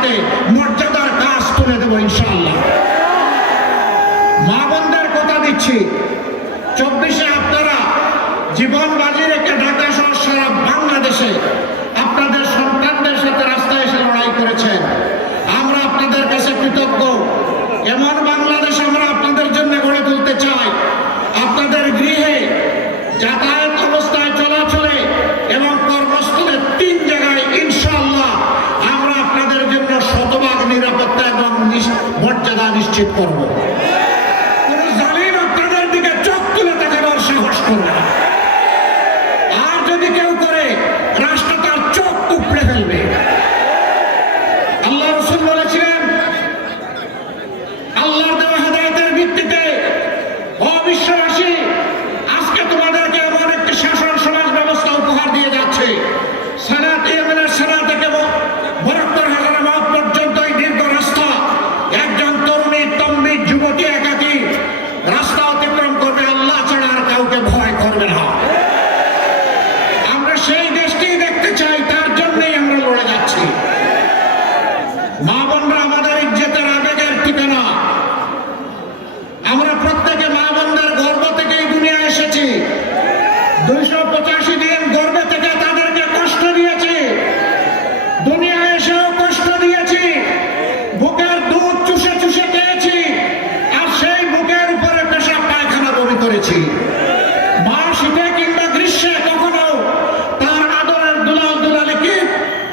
হাতে মর্যাদার কাজ তুলে দেবো ইনশাআল্লাহ। মা বোনদের কথা দিচ্ছি, 24-এ আপনারা জীবন বাজি রেখে ঢাকা সহ সারা বাংলাদেশে আপনাদের সন্তানদের সাথে রাস্তায় এসে লড়াই করেছেন। আমরা আপনাদের কাছে কৃতজ্ঞ। এমন বাংলাদেশ আমরা আপনাদের জন্য গড়ে তুলতে চাই। আপনাদের গৃহে, যাতায়াত অবস্থায়, চলাচলে এবং কর্মস্থলে 3 জায়গায় ইনশাআল্লাহ আমরা আপনাদের জন্য শতভাগ নিরাপত্তা এবং মর্যাদা নিশ্চিত করব। কোন জালিম আপনাদের দিকে চোখ তুলে তাকাবার সাহস করবে না। আর যদি কেউ করে, রাষ্ট্র তার চোখ উপড়ে ফেলবে। আল্লাহ রাসূল বলেছিলেন, আল্লাহর দেওয়া হেদায়েতের ভিত্তিতে অবিশ্ববাসী আজকে তোমাদেরকে এমন একটি শাসন সমাজ ব্যবস্থা উপহার দিয়ে যাচ্ছে। সালাত ইয়েমেনের সানা থেকে বরকতর হাজারা মাঠ পর্যন্ত এই দীর্ঘ রাস্তা একজন তরুণী তম্বি যুবতী একাকী রাস্তা অতিক্রম করবে, আল্লাহ ছাড়া আর কাউকে ভয় করবে না। আমরা সেই দেশটি দেখতে চাই, তার জন্যই আমরা লড়ে যাচ্ছি। মা বোনরা আমাদের ইজ্জতের আবেগের ঠিকানা। আমরা প্রত্যেকে মা বোনদের গর্ভ থেকে এই দুনিয়া এসেছি। 285 দিন গর্ভে থেকে তাদেরকে কষ্ট দিয়েছি, দুনিয়া এসেও কষ্ট দিয়েছি, বুকের দুধ চুষে চুষে খেয়েছি, আর সেই বুকের উপরে পেশাব পায়খানা বমি করেছি। মা শীতে কিংবা গ্রীষ্মে কখনো তার আদরের দুলাল দুলালিকে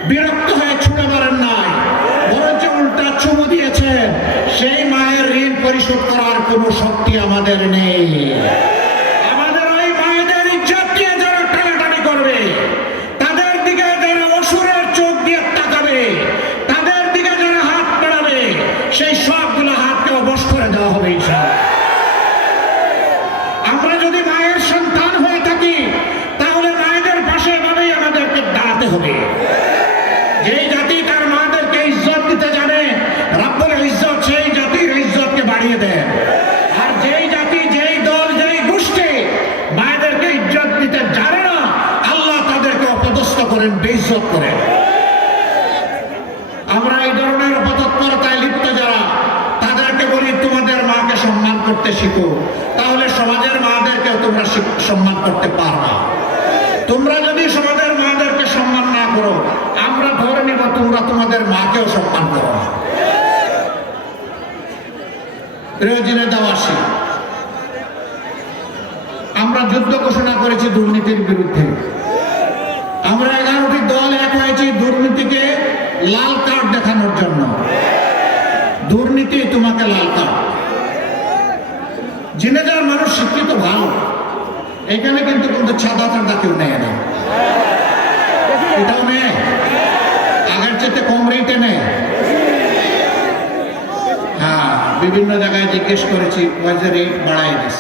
বিরক্ত হয়ে ছুড়ে মারেন নাই, বরঞ্চ উল্টা চুমু দিয়েছেন। সেই মায়ের ঋণ পরিশোধ করার কোনো শক্তি আমাদের নেই। আমাদের ওই মায়েদের ইজ্জত দিয়ে যারা টানাটানি করবে, তাদের দিকে যারা অসুরের চোখ দিয়ে তাকাবে, তাদের দিকে যারা হাত বাড়াবে, সেই সবগুলো হাতকে অবশ করে দেওয়া হবে ইনশাআল্লাহ। আমরা যদি মায়ের সন্তান হয়ে থাকি, তাহলে মায়েদের পাশে এভাবেই আমাদেরকে দাঁড়াতে হবে। যেই জাতি তার মাদেরকে ইজ্জত দিতে জানে, রব্বুল ইজ্জত সেই জাতির ইজ্জতকে বাড়িয়ে দেন। আর যেই জাতি, যেই দল, যেই গোষ্ঠী মায়েদেরকে ইজ্জত দিতে জানে না, আল্লাহ তাদেরকে অপদস্থ করেন, বেইজ্জত করেন। আমরা এই ধরনের অপতৎপরতায় লিপ্ত যারা, তাদেরকে বলি তোমাদের মাকে সম্মান করতে শিখো, তাহলে সমাজের মাদেরকেও তোমরা সম্মান করতে পারবা। তোমরা যদি সমাজের মাদেরকে সম্মান না করো, আমরা ধরে নিব তোমরা তোমাদের মাকেও সম্মান করো না। প্রিয় জেনেদাবাসী, আমরা যুদ্ধ ঘোষণা করেছি দুর্নীতির বিরুদ্ধে। আমরা 11টি দল এক হয়েছি দুর্নীতিকে লাল কার্ড দেখানোর জন্য। দুর্নীতি তোমাকে লাল কার্ড। জেনেদার মানুষ শিক্ষিত ভালো, এখানে কিন্তু চাঁদা টাদা কেউ নেয় না, এটাও নেয়, আগের চেয়ে কম রেটে নেয়। হ্যাঁ, বিভিন্ন জায়গায় জিজ্ঞেস করেছি, রেট বাড়াই দিস।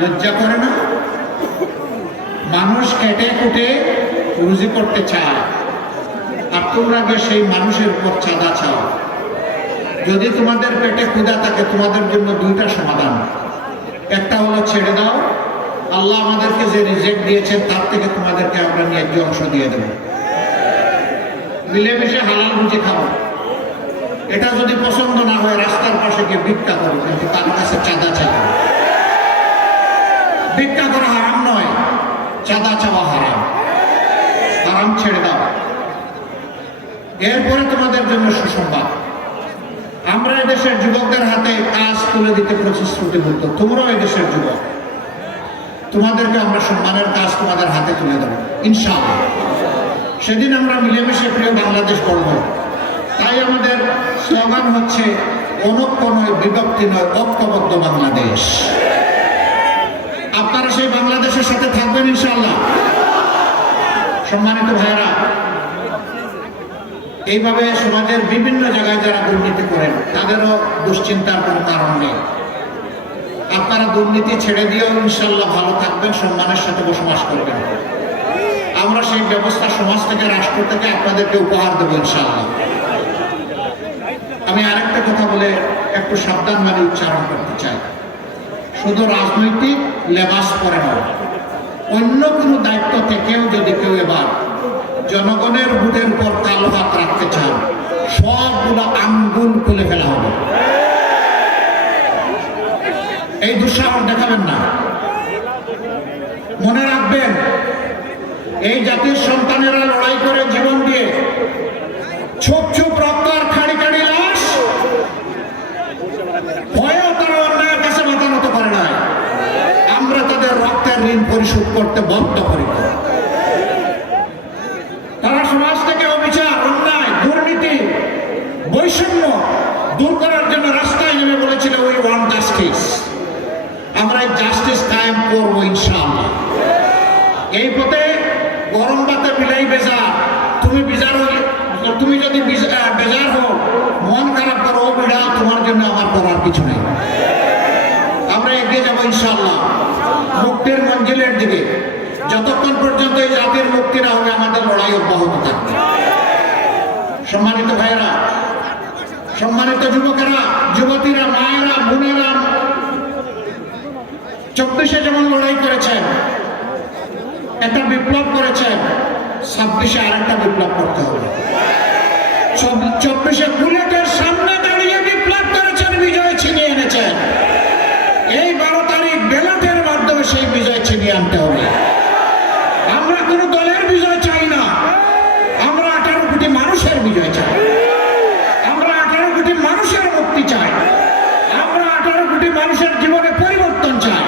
লজ্জা করে না? মানুষ কেটে কুটে রুজি করতে চায়, আর তোমরা গিয়ে সেই মানুষের উপর চাঁদা চাও। যদি তোমাদের পেটে ক্ষুধা থাকে, তোমাদের জন্য 2টা সমাধান। একটা হলো ছেড়ে দাও, আল্লাহ আমাদেরকে যে রিজেক্ট দিয়েছেন তার থেকে তোমাদেরকে আমরা ন্যায্য অংশ দিয়ে দেব। মিলেমিশে হালাল রুজি খাও। এটা যদি পছন্দ না হয়, রাস্তার পাশে গিয়ে ভিক্ষা করো, কিন্তু তার কাছে চাঁদা চাইবে। ভিক্ষা করা হারাম নয়, চাঁদা চাওয়া হারাম। হারাম ছেড়ে দাও। এরপরে তোমাদের জন্য সুসংবাদ, আমরা এদেশের যুবকদের হাতে কাজ তুলে দিতে প্রতিশ্রুতিবদ্ধ। তোমরাও এদেশের যুবক, তোমাদেরকে আমরা সম্মানের কাজ তোমাদের হাতে তুলে দেবো ইনশাআল্লাহ। সেদিন আমরা মিলেমিশে প্রিয় বাংলাদেশ করব। তাই আমাদের স্লোগান হচ্ছে, অনৈক্য নয়, বিভক্তি নয়, ঐক্যবদ্ধ বাংলাদেশ। আপনারা সেই বাংলাদেশের সাথে থাকবেন ইনশাআল্লাহ। সম্মানিত ভাইয়েরা, এইভাবে সমাজের বিভিন্ন জায়গায় যারা দুর্নীতি করেন, তাদেরও দুশ্চিন্তার কোনো কারণ নেই। আপনারা দুর্নীতি ছেড়ে দিয়েও ইনশাআল্লাহ ভালো থাকবেন, সম্মানের সাথে বসবাস করবেন। আমরা সেই ব্যবস্থা সমাজ থেকে, রাষ্ট্র থেকে আপনাদেরকে উপহার দেবো ইনশাআল্লাহ। আমি আরেকটা কথা বলে একটু সাবধানভাবে উচ্চারণ করতে চাই। শুধু রাজনৈতিক লেবাস পরে নয়, অন্য কোনো দায়িত্ব থেকেও যদি কেউ এবার জনগণের ভোটের উপর কালো হাত রাখতে চান, সবগুলো আঙ্গুল খুলে ফেলা হবে। এই দুঃসাহস দেখাবেন না। মনে রাখবেন, এই জাতির সন্তানেরা লড়াই করে জীবন দিয়ে ছোপ ছোপ রক্ত আর খাড়ি খাড়ি লাশ, ভয়েও তারা অন্যায়ের কাছে মাথা নত করে না। আমরা তাদের রক্তের ঋণ পরিশোধ করতে বদ্ধ করি। তারা সমাজ থেকে অবিচার, অন্যায়, দুর্নীতি, বৈষম্য দূর করার জন্য রাস্তায় নেমে বলেছিল উই ওয়ান্ট জাস্টিস। আমরা এই জাস্টিস কায়েম করবো ইনশাআল্লাহ। এই পথে গরম ভাতে বিলাই বেজা, তুমি যদি বেজার হও, মন খারাপ করো, বিড়াল তোমার জন্য আমার করার কিছু নেই। আমরা এগিয়ে যাবো ইনশাআল্লাহ মুক্তির মঞ্জিলের দিকে। যতক্ষণ পর্যন্ত এই জাতির মুক্তি না হবে, আমাদের লড়াই অব্যাহত থাকবে। সম্মানিত ভাইয়েরা, সম্মানিত যুবকেরা, যুবতীরা, মায়েরা, বোনেরা, 24-এ যেমন লড়াই করেছেন, একটা বিপ্লব করেছেন, 26-এ আরেকটা বিপ্লব করতে হবে। 24-এ বুলেটের সামনে দাঁড়িয়ে বিপ্লব করেছেন, বিজয় ছিনিয়ে এনেছেন। এই 12 তারিখ ব্যালটের মাধ্যমে সেই বিজয় ছিনিয়ে আনতে হবে। আমরা কোনো দলের বিজয় চাই না, আমরা 18 কোটি মানুষের বিজয় চাই। আমরা 18 কোটি মানুষের মুক্তি চাই। আমরা 18 কোটি মানুষের জীবনে পরিবর্তন চাই।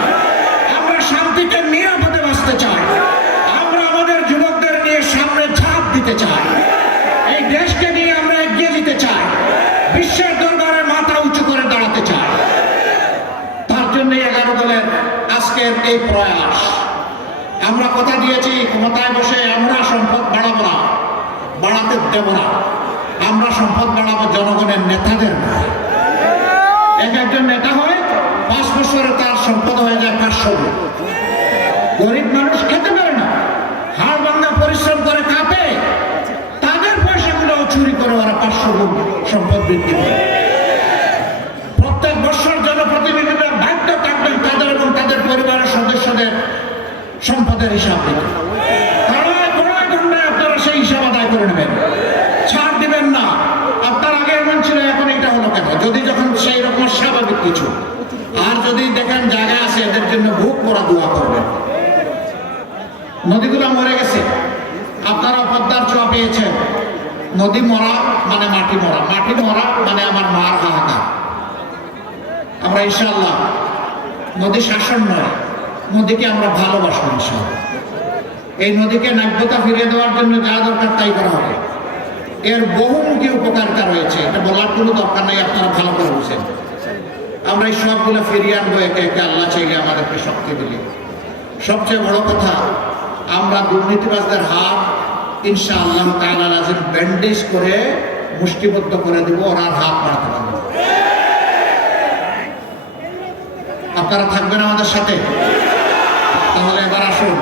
আমরা শান্তিতে নিরাপদে বাঁচতে চাই। আমরা আমাদের যুবকদের নিয়ে সামনে ঝাঁপ দিতে চাই। এই দেশকে নিয়ে আমরা এগিয়ে যেতে চাই। বিশ্বের দরবারে মাথা উঁচু করে দাঁড়াতে চাই। তার জন্য 11 দলের আজকের এই প্রয়াস। আমরা কথা দিয়েছি, ক্ষমতায় বসে আমরা সম্পদ বাড়াবো না, বাড়াতে দেব না। আমরা সম্পদ বাড়াবো জনগণের নেতাদের নয়। একজন নেতা হয় 5 বছরে তার সম্পদ হয়ে যায় 500 গুণ। গরিব মানুষ খেতে পারে না, হাড় ভাঙা পরিশ্রম করে কাঁপে, তাদের পয়সাগুলো চুরি করে ওরা 500 গুণ সম্পদ বৃদ্ধি করে। প্রত্যেক বছর জনপ্রতিনিধিরা বাধ্য থাকবেন তাদের এবং তাদের পরিবারের সদস্যদের সম্পদের হিসাব দিতে। আপনারা সেই হিসাব আদায় করে নেবেন, ছাড় দিবেন না। আপনার আগে এমন ছিল, এখন এটা হলো কেন? যদি যখন সেই রকম স্বাভাবিক কিছু, আর যদি দেখেন জায়গা আছে, এদের জন্য বুক করা দোয়া করবেন। নদীগুলো মরে গেছে, আপনারা পদ্মার ছোঁয়া পেয়েছেন। নদী মরা মানে মাটি মরা, মাটি মরা মানে আমার মার হাহাকার। আমরা ইনশাআল্লাহ নদী শাসন নয়, নদীকে আমরা ভালোবাসবো ইনশাআল্লাহ। এই নদীকে নাব্যতা ফিরিয়ে দেওয়ার জন্য যা দরকার তাই করা হবে। এর বহুমুখী উপকারিতা রয়েছে, এটা বলার কোনো দরকার নেই, আপনারা ভালো করে বুঝেন। আমরা এই সবগুলো ফিরিয়ে আনবো একে একে, আল্লাহ চাইলে আমাদেরকে শক্তি দিলে। সবচেয়ে বড় কথা, আমরা দুর্নীতিবাজদের হাত ইনশাআল্লাহ তাআলা লাজিম ব্যান্ডেজ করে মুষ্টিবদ্ধ করে দেব, ওরা আর হাত বাড়াতে পারবে। আপনারা থাকবেন আমাদের সাথে? তাহলে এবার আসুন